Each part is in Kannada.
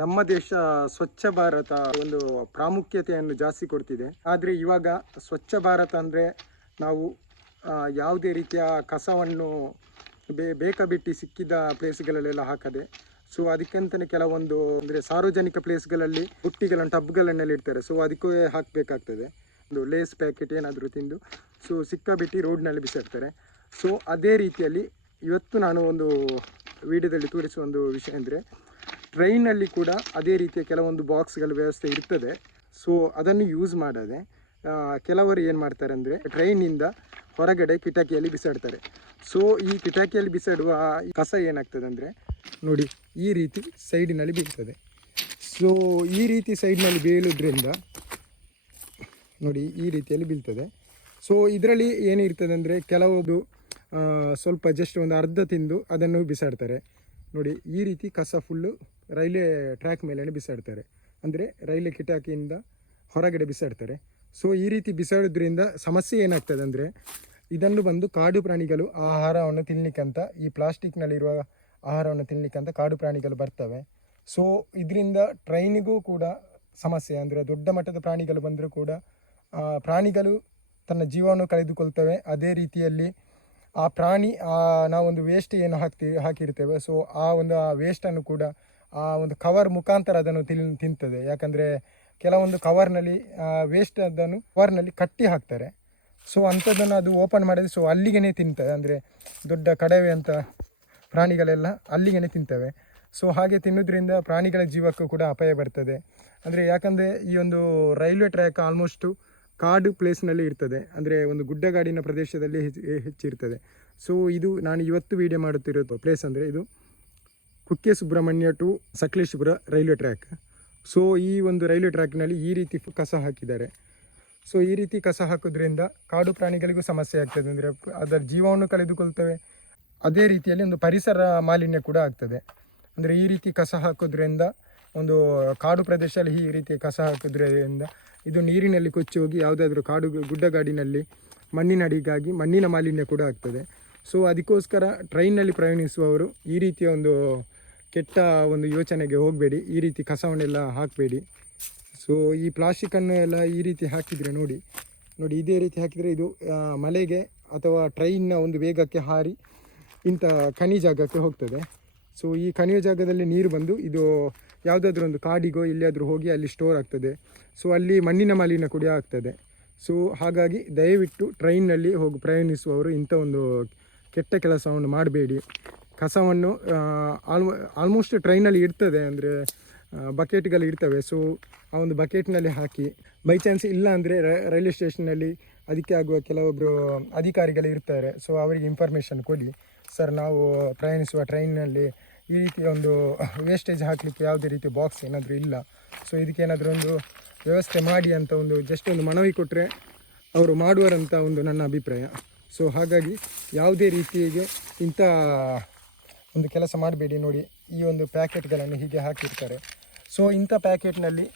ನಮ್ಮ ದೇಶ ಸ್ವಚ್ಛ ಭಾರತ ಒಂದು ಪ್ರಾಮುಖ್ಯತೆಯನ್ನು ಜಾಸ್ತಿ ಕೊಡ್ತಿದೆ. ಆದರೆ ಇವಾಗ ಸ್ವಚ್ಛ ಭಾರತ ಅಂದರೆ ನಾವು ಯಾವುದೇ ರೀತಿಯ ಕಸವನ್ನು ಬೇಕಾಬಿಟ್ಟಿ ಸಿಕ್ಕಿದ ಪ್ಲೇಸ್ಗಳಲ್ಲೆಲ್ಲ ಹಾಕದೆ, ಸೊ ಅದಕ್ಕಂತಲೇ ಕೆಲವೊಂದು ಅಂದರೆ ಸಾರ್ವಜನಿಕ ಪ್ಲೇಸ್ಗಳಲ್ಲಿ ಬುಟ್ಟಿಗಳನ್ನು ಟಬ್ಗಳನ್ನೆಲ್ಲ ಇಡ್ತಾರೆ. ಸೊ ಅದಕ್ಕೂ ಹಾಕಬೇಕಾಗ್ತದೆ. ಒಂದು ಲೇಸ್ ಪ್ಯಾಕೆಟ್ ಏನಾದರೂ ತಿಂದು ಸೊ ಸಿಕ್ಕಾಬಿಟ್ಟು ರೋಡ್ನಲ್ಲಿ ಬಿಸಾಡ್ತಾರೆ. ಸೊ ಅದೇ ರೀತಿಯಲ್ಲಿ ಇವತ್ತು ನಾನು ಒಂದು ವಿಡಿಯೋದಲ್ಲಿ ತೋರಿಸುವ ಒಂದು ವಿಷಯ ಅಂದರೆ, ಟ್ರೈನಲ್ಲಿ ಕೂಡ ಅದೇ ರೀತಿಯ ಕೆಲವೊಂದು ಬಾಕ್ಸ್ಗಳ ವ್ಯವಸ್ಥೆ ಇರ್ತದೆ. ಸೊ ಅದನ್ನು ಯೂಸ್ ಮಾಡದೆ ಕೆಲವರು ಏನು ಮಾಡ್ತಾರೆ ಅಂದರೆ, ಟ್ರೈನಿಂದ ಹೊರಗಡೆ ಕಿಟಕಿಯಲ್ಲಿ ಬಿಸಾಡ್ತಾರೆ. ಸೊ ಈ ಕಿಟಕಿಯಲ್ಲಿ ಬಿಸಾಡುವ ಕಸ ಏನಾಗ್ತದೆ ಅಂದರೆ ನೋಡಿ, ಈ ರೀತಿ ಸೈಡಿನಲ್ಲಿ ಬೀಳ್ತದೆ. ಸೊ ಈ ರೀತಿ ಸೈಡ್ನಲ್ಲಿ ಬೀಳೋದ್ರಿಂದ ನೋಡಿ ಈ ರೀತಿಯಲ್ಲಿ ಬೀಳ್ತದೆ. ಸೊ ಇದರಲ್ಲಿ ಏನಿರ್ತದೆ ಅಂದರೆ, ಕೆಲವೊಂದು ಸ್ವಲ್ಪ ಜಸ್ಟ್ ಒಂದು ಅರ್ಧ ತಿಂದು ಅದನ್ನು ಬಿಸಾಡ್ತಾರೆ. ನೋಡಿ ಈ ರೀತಿ ಕಸ ಫುಲ್ಲು ರೈಲ್ವೆ ಟ್ರ್ಯಾಕ್ ಮೇಲೆ ಬಿಸಾಡ್ತಾರೆ, ಅಂದರೆ ರೈಲ್ವೆ ಕಿಟಕಿಯಿಂದ ಹೊರಗಡೆ ಬಿಸಾಡ್ತಾರೆ. ಸೊ ಈ ರೀತಿ ಬಿಸಾಡೋದ್ರಿಂದ ಸಮಸ್ಯೆ ಏನಾಗ್ತದೆ ಅಂದರೆ, ಇದನ್ನು ಬಂದು ಕಾಡು ಪ್ರಾಣಿಗಳು ಆಹಾರವನ್ನು ತಿನ್ನಲಿಕ್ಕಂತ, ಈ ಪ್ಲಾಸ್ಟಿಕ್ನಲ್ಲಿರುವ ಆಹಾರವನ್ನು ತಿನ್ನಲಿಕ್ಕಂತ ಕಾಡು ಪ್ರಾಣಿಗಳು ಬರ್ತವೆ. ಸೊ ಇದರಿಂದ ಟ್ರೈನಿಗೂ ಕೂಡ ಸಮಸ್ಯೆ. ಅಂದರೆ ದೊಡ್ಡ ಮಟ್ಟದ ಪ್ರಾಣಿಗಳು ಬಂದರೂ ಕೂಡ ಪ್ರಾಣಿಗಳು ತನ್ನ ಜೀವವನ್ನು ಕಳೆದುಕೊಳ್ತವೆ. ಅದೇ ರೀತಿಯಲ್ಲಿ ಆ ಪ್ರಾಣಿ ನಾವೊಂದು ವೇಸ್ಟ್ ಏನು ಹಾಕಿರ್ತೇವೆ, ಸೊ ಆ ವೇಸ್ಟನ್ನು ಕೂಡ ಆ ಒಂದು ಕವರ್ ಮುಖಾಂತರ ಅದನ್ನು ತಿಂತದೆ. ಯಾಕಂದರೆ ಕೆಲವೊಂದು ಕವರ್ನಲ್ಲಿ ವೇಸ್ಟ್ ಅದನ್ನು ಕವರ್ನಲ್ಲಿ ಕಟ್ಟಿ ಹಾಕ್ತಾರೆ. ಸೊ ಅಂಥದ್ದನ್ನು ಅದು ಓಪನ್ ಮಾಡಿದ್ರೆ ಸೊ ಅಲ್ಲಿಗೆ ತಿಂತದೆ. ಅಂದರೆ ದೊಡ್ಡ ಕಡವೆ ಅಂತ ಪ್ರಾಣಿಗಳೆಲ್ಲ ಅಲ್ಲಿಗೆ ತಿಂತವೆ. ಸೊ ಹಾಗೆ ತಿನ್ನೋದ್ರಿಂದ ಪ್ರಾಣಿಗಳ ಜೀವಕ್ಕೂ ಕೂಡ ಅಪಾಯ ಬರ್ತದೆ. ಅಂದರೆ ಯಾಕಂದರೆ ಈ ಒಂದು ರೈಲ್ವೆ ಟ್ರ್ಯಾಕ್ ಆಲ್ಮೋಸ್ಟು ಕಾಡು ಪ್ಲೇಸ್ನಲ್ಲಿ ಇರ್ತದೆ, ಅಂದರೆ ಒಂದು ಗುಡ್ಡಗಾಡಿನ ಪ್ರದೇಶದಲ್ಲಿ ಹೆಚ್ಚಿರ್ತದೆ. ಸೊ ಇದು ನಾನು ಇವತ್ತು ವೀಡಿಯೋ ಮಾಡುತ್ತಿರೋದು ಪ್ಲೇಸ್ ಅಂದರೆ, ಇದು Kukke Subramanya to Sakleshpur railway track. So ಈ ಒಂದು ರೈಲ್ವೆ ಟ್ರ್ಯಾಕ್ನಲ್ಲಿ ಈ ರೀತಿ ಕಸ ಹಾಕಿದ್ದಾರೆ. ಸೊ ಈ ರೀತಿ ಕಸ ಹಾಕೋದ್ರಿಂದ ಕಾಡು ಪ್ರಾಣಿಗಳಿಗೂ ಸಮಸ್ಯೆ ಆಗ್ತದೆ, ಅಂದರೆ ಅದರ ಜೀವವನ್ನು ಕಳೆದುಕೊಳ್ತವೆ. ಅದೇ ರೀತಿಯಲ್ಲಿ ಒಂದು ಪರಿಸರ ಮಾಲಿನ್ಯ ಕೂಡ ಆಗ್ತದೆ. ಅಂದರೆ ಈ ರೀತಿ ಕಸ ಹಾಕೋದ್ರಿಂದ ಒಂದು ಕಾಡು ಪ್ರದೇಶದಲ್ಲಿ ಈ ರೀತಿ ಕಸ ಹಾಕೋದ್ರಿಂದ ಇದು ನೀರಿನಲ್ಲಿ ಕೊಚ್ಚಿ ಹೋಗಿ ಯಾವುದಾದ್ರೂ ಗುಡ್ಡಗಾಡಿನಲ್ಲಿ ಮಣ್ಣಿನ ಅಡಿಗಾಗಿ ಮಣ್ಣಿನ ಮಾಲಿನ್ಯ ಕೂಡ ಆಗ್ತದೆ. ಸೊ ಅದಕ್ಕೋಸ್ಕರ ಟ್ರೈನ್ನಲ್ಲಿ ಪ್ರಯಾಣಿಸುವವರು ಈ ರೀತಿಯ ಒಂದು ಕೆಟ್ಟ ಒಂದು ಯೋಚನೆಗೆ ಹೋಗಬೇಡಿ, ಈ ರೀತಿ ಕಸವನ್ನೆಲ್ಲ ಹಾಕಬೇಡಿ. ಸೊ ಈ ಪ್ಲಾಸ್ಟಿಕ್ಕನ್ನು ಎಲ್ಲ ಈ ರೀತಿ ಹಾಕಿದರೆ ನೋಡಿ ಇದೇ ರೀತಿ ಹಾಕಿದರೆ ಇದು ಮಳೆಗೆ ಅಥವಾ ಟ್ರೈನ್ನ ಒಂದು ವೇಗಕ್ಕೆ ಹಾರಿ ಇಂಥ ಖನಿಜ ಜಾಗಕ್ಕೆ ಹೋಗ್ತದೆ. ಸೊ ಈ ಖನಿಜ ಜಾಗದಲ್ಲಿ ನೀರು ಬಂದು ಇದು ಯಾವುದಾದ್ರೂ ಒಂದು ಕಾಡಿಗೋ ಎಲ್ಲಿಯಾದರೂ ಹೋಗಿ ಅಲ್ಲಿ ಸ್ಟೋರ್ ಆಗ್ತದೆ. ಸೊ ಅಲ್ಲಿ ಮಣ್ಣಿನ ಮಾಲಿನ್ಯ ಕೂಡ ಆಗ್ತದೆ. ಸೊ ಹಾಗಾಗಿ ದಯವಿಟ್ಟು ಟ್ರೈನ್ನಲ್ಲಿ ಪ್ರಯಾಣಿಸುವವರು ಇಂಥ ಒಂದು ಕೆಟ್ಟ ಕೆಲಸವನ್ನು ಮಾಡಬೇಡಿ. ಕಸವನ್ನು ಆಲ್ಮೋಸ್ಟ್ ಟ್ರೈನಲ್ಲಿ ಇರ್ತದೆ, ಅಂದರೆ ಬಕೆಟ್ಗಳು ಇರ್ತವೆ. ಸೊ ಆ ಒಂದು ಬಕೆಟ್ನಲ್ಲಿ ಹಾಕಿ, ಬೈ ಚಾನ್ಸ್ ಇಲ್ಲ ಅಂದರೆ ರೈಲ್ವೆ ಸ್ಟೇಷನ್ನಲ್ಲಿ ಅದಕ್ಕೆ ಆಗುವ ಕೆಲವೊಬ್ಬರು ಅಧಿಕಾರಿಗಳು ಇರ್ತಾರೆ. ಸೊ ಅವರಿಗೆ ಇನ್ಫಾರ್ಮೇಷನ್ ಕೊಡಿ, ಸರ್ ನಾವು ಪ್ರಯಾಣಿಸುವ ಟ್ರೈನ್ನಲ್ಲಿ ಈ ರೀತಿಯ ಒಂದು ವೇಸ್ಟೇಜ್ ಹಾಕಲಿಕ್ಕೆ ಯಾವುದೇ ರೀತಿಯ ಬಾಕ್ಸ್ ಏನಾದರೂ ಇಲ್ಲ, ಸೊ ಇದಕ್ಕೇನಾದರೂ ಒಂದು ವ್ಯವಸ್ಥೆ ಮಾಡಿ ಅಂತ ಒಂದು ಜಸ್ಟ್ ಒಂದು ಮನವಿ ಕೊಟ್ಟರೆ ಅವರು ಮಾಡುವರಂತ ಒಂದು ನನ್ನ ಅಭಿಪ್ರಾಯ. ಸೊ ಹಾಗಾಗಿ ಯಾವುದೇ ರೀತಿಗೆ ಇಂಥ ಒಂದು ಕೆಲಸ ಮಾಡಬೇಡಿ. ನೋಡಿ ಈ ಒಂದು ಪ್ಯಾಕೆಟ್ಗಳನ್ನು ಹೀಗೆ ಹಾಕಿರ್ತಾರೆ. ಸೊ ಇಂಥ ಪ್ಯಾಕೆಟ್ನಲ್ಲಿ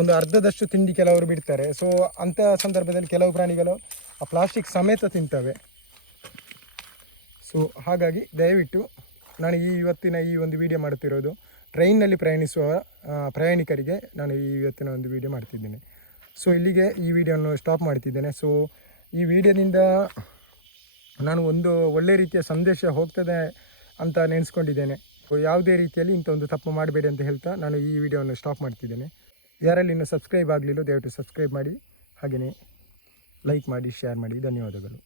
ಒಂದು ಅರ್ಧದಷ್ಟು ತಿಂಡಿ ಕೆಲವರು ಬಿಡ್ತಾರೆ. ಸೊ ಅಂಥ ಸಂದರ್ಭದಲ್ಲಿ ಕೆಲವು ಪ್ರಾಣಿಗಳು ಆ ಪ್ಲಾಸ್ಟಿಕ್ ಸಮೇತ ತಿಂತವೆ. ಸೊ ಹಾಗಾಗಿ ದಯವಿಟ್ಟು ನಾನು ಇವತ್ತಿನ ಈ ಒಂದು ವಿಡಿಯೋ ಮಾಡುತ್ತಿರೋದು ಟ್ರೈನ್ನಲ್ಲಿ ಪ್ರಯಾಣಿಸುವ ಪ್ರಯಾಣಿಕರಿಗೆ ನಾನು ಇವತ್ತಿನ ಒಂದು ವಿಡಿಯೋ ಮಾಡ್ತಿದ್ದೇನೆ. ಸೊ ಇಲ್ಲಿಗೆ ಈ ವಿಡಿಯೋವನ್ನು ಸ್ಟಾಪ್ ಮಾಡ್ತಿದ್ದೇನೆ. ಸೊ ಈ ವಿಡಿಯೋದಿಂದ ನಾನು ಒಂದು ಒಳ್ಳೆ ರೀತಿಯ ಸಂದೇಶ ಹೋಗ್ತದೆ ಅಂತ ನೆನೆಸ್ಕೊಂಡಿದ್ದೇನೆ. ಸೊ ಯಾವುದೇ ರೀತಿಯಲ್ಲಿ ಇಂಥ ಒಂದು ತಪ್ಪು ಮಾಡಬೇಡಿ ಅಂತ ಹೇಳ್ತಾ ನಾನು ಈ ವಿಡಿಯೋವನ್ನು ಸ್ಟಾಪ್ ಮಾಡ್ತಿದ್ದೇನೆ. ಯಾರಲ್ಲಿ ಇನ್ನೂ ಸಬ್ಸ್ಕ್ರೈಬ್ ಆಗಲಿಲ್ಲ ದಯವಿಟ್ಟು ಸಬ್ಸ್ಕ್ರೈಬ್ ಮಾಡಿ, ಹಾಗೆಯೇ ಲೈಕ್ ಮಾಡಿ, ಶೇರ್ ಮಾಡಿ. ಧನ್ಯವಾದಗಳು.